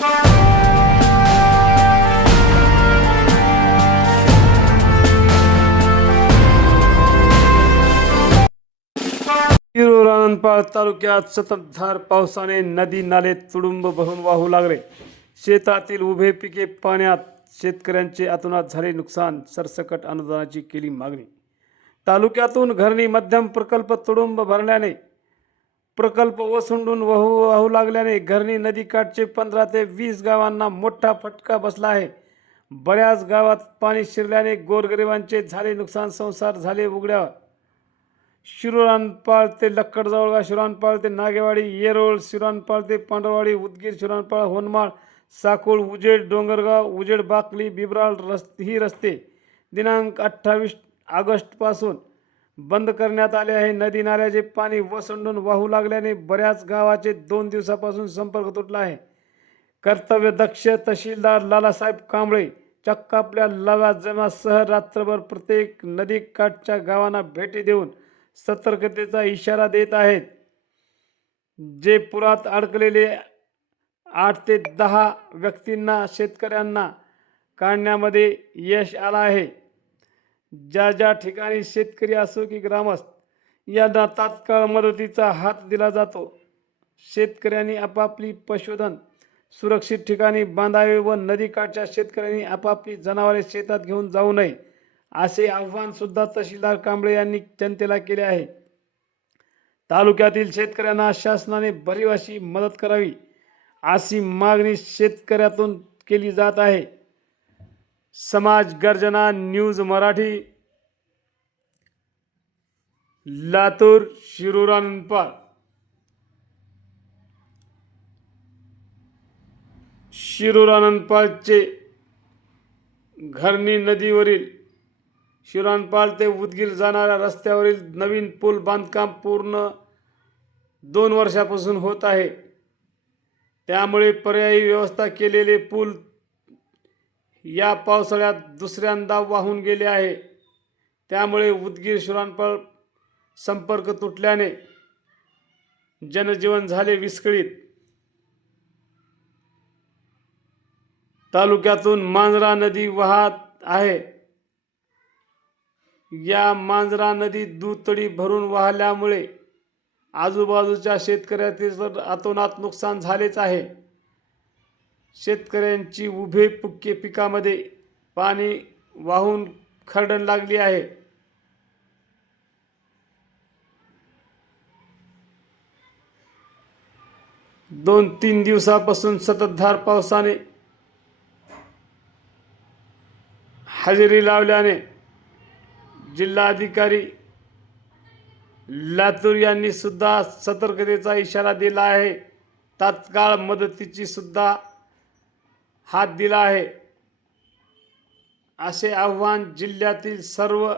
शिरूर तालुक्यात सततधार पावसाने नदी नाले तुडुंब भरून वाहू लागले. शेतातील उभे पिके पाण्यात शेतकऱ्यांचे अतोनात झाले नुकसान सरसकट अनुदानाची केली मागणी. तालुक्यातून घरणी मध्यम प्रकल्प तुडुंब भरल्याने प्रकल्प ओसंडून वाहू वाहू लागल्याने घरणी नदीकाठचे पंधरा ते वीस गावांना मोठा फटका बसला आहे. बऱ्याच गावात पाणी शिरल्याने गोरगरिबांचे झाले नुकसान संसार झाले उघड्या. शिरोरानपाळ ते लक्कडजवळगा शिरानपाळ ते नागेवाडी येरोळ शिरानपाळ ते पांढरवाडी उदगीर शिरानपाळ होनमाळ साकोळ उजेड डोंगरगाव उजेड बाकली बिबराळ रस् ही रस्ते दिनांक अठ्ठावीस ऑगस्टपासून बंद करण्यात आले आहे. नदी नाल्याचे पाणी वसंडून वाहू लागल्याने बऱ्याच गावाचे दोन दिवसापासून संपर्क तुटला आहे. कर्तव्यदक्ष तहसीलदार लालासाहेब कांबळे चक्क आपल्या लवाजमासह रात्रभर प्रत्येक नदीकाठच्या गावांना भेटी देऊन सतर्कतेचा इशारा देत आहेत. जे पुरात अडकलेले आठ ते दहा व्यक्तींना शेतकऱ्यांना काढण्यामध्ये यश आलं आहे. ज्या ज्या ठिकाणी शेतकरी असो की ग्रामस्थ यांना तात्काळ मदतीचा हात दिला जातो. शेतकऱ्यांनी आपापली पशुधन सुरक्षित ठिकाणी बांधावे व नदीकाठच्या शेतकऱ्यांनी आपापली जनावरे शेतात घेऊन जाऊ नये असे आव्हानसुद्धा तहसीलदार कांबळे यांनी जनतेला केले आहे. तालुक्यातील शेतकऱ्यांना शासनाने भरीव अशी मदत करावी अशी मागणी शेतकऱ्यातून केली जात आहे. समाज गर्जना न्यूज मराठी लातूर शिरूर आनंदपाळ घरणी नदीवरील शिरानपाल ते उदगीर जाणाऱ्या रस्त्यावरील नवीन पूल बांधकाम पूर्ण दोन वर्षापासून होत आहे. त्यामुळे पर्यायी व्यवस्था केलेले पूल या पावसाळ्यात दुसऱ्यांदा वाहून गेले आहे. त्यामुळे उदगीर शिरानपाळ संपर्क तुटल्याने जनजीवन झाले विस्कळीत. तालुक्यातून मांजरा नदी वाहत आहे. या मांजरा नदी दुतडी भरून वाहल्यामुळे आजूबाजूच्या शेतकऱ्याचे तर अतोनात नुकसान झालेच आहे. शेतकऱ्यांची उभे पुक्के पिकामध्ये पाणी वाहून खरडण लागली आहे. दोन तीन दिवसापासून सततधार पावसाने हजेरी लावल्याने जिल्हाधिकारी लातूर यांनी सुद्धा सतर्कतेचा इशारा दिला आहे. तात्काळ मदतीची सुद्धा हात दिला आहे. असे आव्हान जिल्ह्यातील सर्व